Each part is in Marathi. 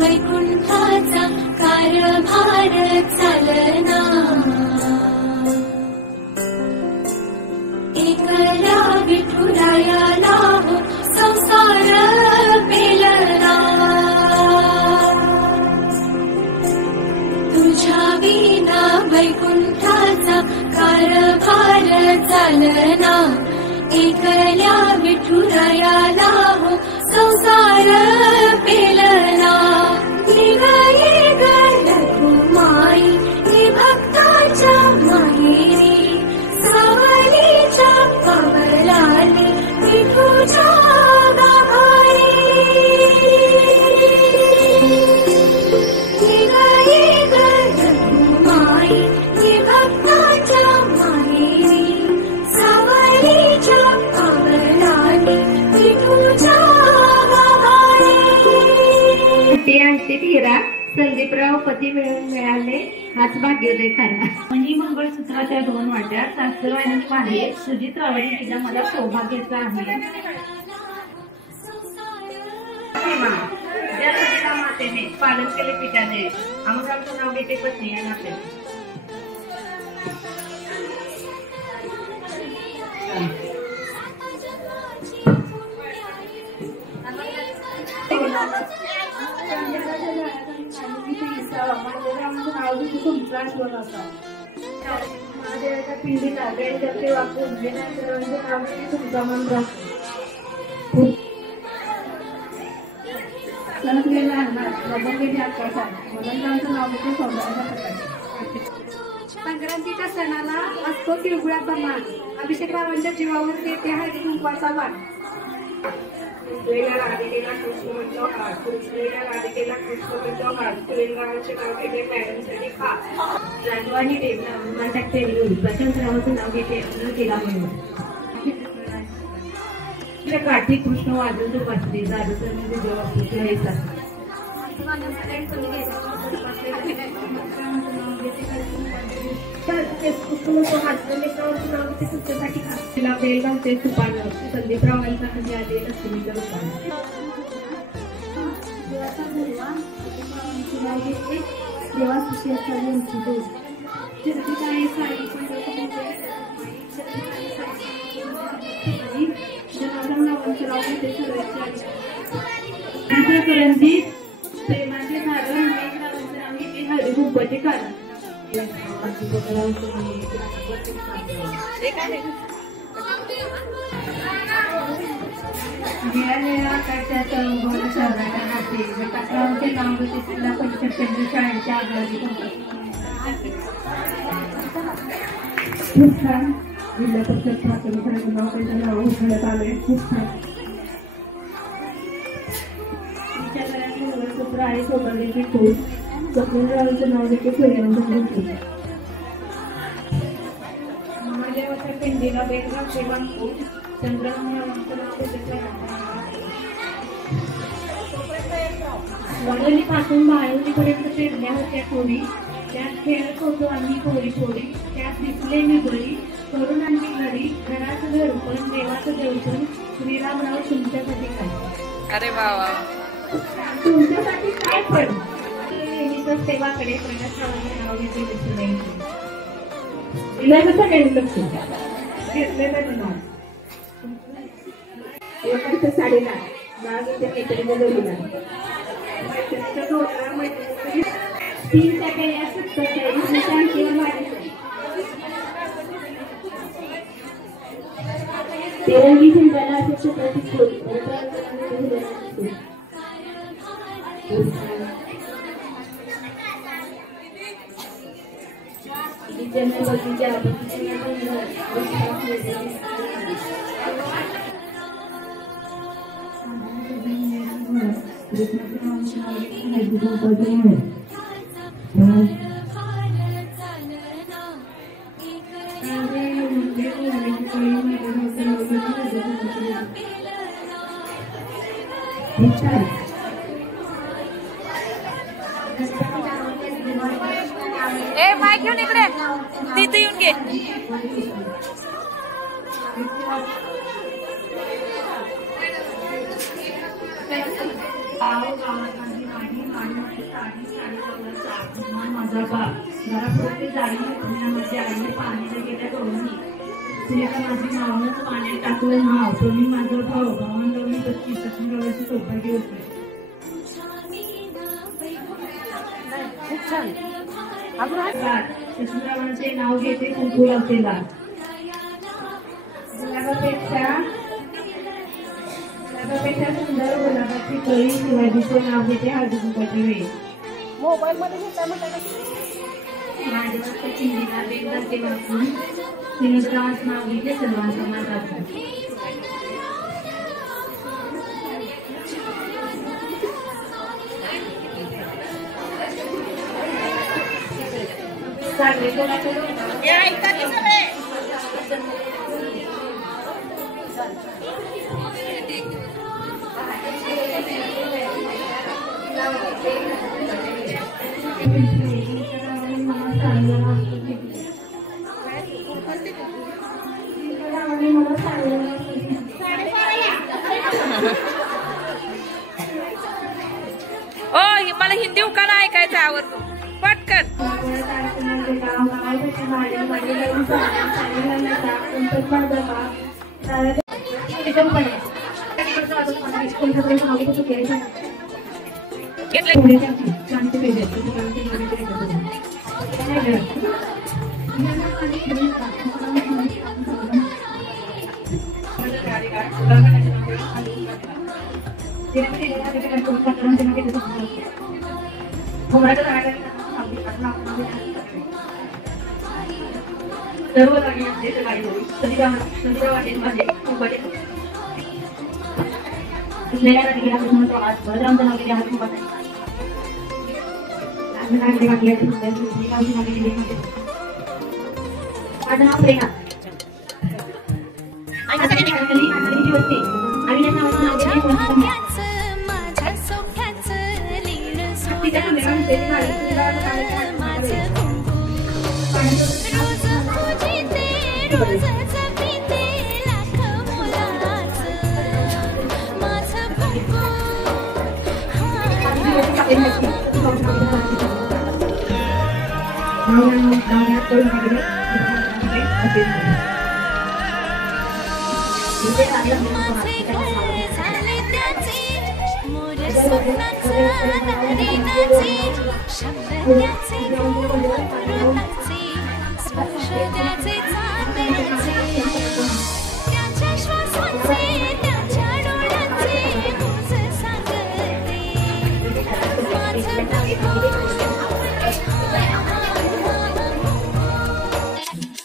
वैकुंठाचा कारभार चालना, एकला विठुरायाला हो संसार पेलना, तुझ्या विना वैकुंठाचा कारभार चालना, एकल्या विठुरायाला हो संसार पेलना, माई ही भक्ताच्या माहेरी सावलीच्या पवलाली विठूच्या गाभारी, माई ही भक्ताच्या माहेरी सावलीच्या पवलाली विठूच्या ते हिरा संदीपराव पती मिळाले हाच भाग्योदय खरा. मनी मंगळसूत्राच्या 2 वाट्या सासर आणि माहेर सुजित रावळे तिला मला सौभाग्याचा आहे. ज्या सतीला मातेने पालन केले पित्याने, अमरावचं नाव घेते पत्नी या नात्याने. महादेवाच्या पिंडीला बेलपत्रे वापरून विनायकरावांचे नाव घेते तुमचा मंत्र. सणकलेला लबंगेचे आकर्षण मदनरावांचं नाव घेते सौंदर्याचा प्रकाश. संक्रांतीच्या सणाला असतो तिळगुळाचा मान, अभिषेकरावांच्या जीवावर येते हळदी कुंकवाचा वाण. कृष्णेला राधिकेला कृष्ण म्हणतो हात, कृष्णेला राधिकेला कृष्ण म्हणतो हात, तुळेगावाचे नाव घेते मॅडमसाठी खास. राजवानी टेबला हनुमानच्या टेबलून प्रशांतरावाचं नाव घेते अन्न केला म्हणून. काठी कृष्ण वाजून तो बसली जादूचं म्हणजे जेव्हा कृष्ण हे सासू. तिला बेल घालते सुपानं, संदीपरावांचा म्हणजे आले लक्ष्मीचं रूपानं. प्रेमाचे नारळ हळदी कुंकवाचे कारण. आकाशाच्या शहराच्या नाते विकासरावांचे नाव घेते जिल्हा परिषद केंद्र शाळेच्या आगामी खूप छान. जिल्हा परिषद प्राथमिक शाळेचं नाव त्याचं नाव उठवण्यात आलंय. खूप छान. तिच्या घरात मंगळसूत्र आहे सौभाग्याची खूप. स्वप्नरावांचं नाव घेते सूर्यवंशी. महादेवाच्या पिंडीला बेलगाव सेवा चंद्ररावांचं नाव घेते. वडोलीपासून बाळवलीपर्यंत पेरल्या होत्या कोळी, त्यात खेळत होतो आम्ही कोळी कोळी, त्यात दिसले मी बरी तरुणांनी घरी, घराचं घरपण देवाचं देवपण, श्रीरामराव तुमच्यासाठी काय. अरे बाबा तुमच्यासाठी काय पण नेहमीच सेवाकडे प्रकाशरावांचं नाव घेते दिसून तिला कसं काही लक्ष घेतलेलं नाव एकाच साडीला नागीच्या मैत्रिणी जोडीला तीन टक्के असत तेरंगी शिल्पाला असे छत्रपती खोली ए माईक घेऊन इकडे तिथे येऊन घे. गावात माझी माझी साडी साडेनऊला माझा बाप घरापुढे जाळी माझ्या आईने पाण्याला गेल्या करूनही सुनीता माझी नावानंच पाण्यात टाकलं नाव प्रवीण माझा भाऊ भावांनी 25 सचिनरावांची सौभाग्य होते. खूप छान. सचिनरावांचे नाव घेते कुंकू लावते लाल. गुलाबापेक्षा सुंदर गुलाबाची कळी शिवाजीचे नाव घेते हळदी कुंकवाची वेळ. मोबाईल मध्ये घेता म्हटलं माझ्यावर चिंधीला वेगळं ते वाचून सिनेद्रावांचं नाव घेते सर्वांचा मार्गाचा. ओ मला हिंदी उखाणा ऐकायचं आवडतो पटकन. सर्व जागी असते तर काही होईल संध्या वाटेल माझे खूप बरे बलरामचं नाव गेले हात खूप माझं नाव प्रेरणा आणि होते आणि या नावाचं नाव गेले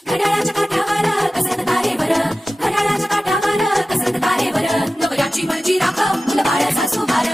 घड्याळाच्या काठावर कसरत तारेवर घड्याळाच्या काठावर कसरत तारेवर नवऱ्याची मर्जी राखव मुलं बाळ सासू बार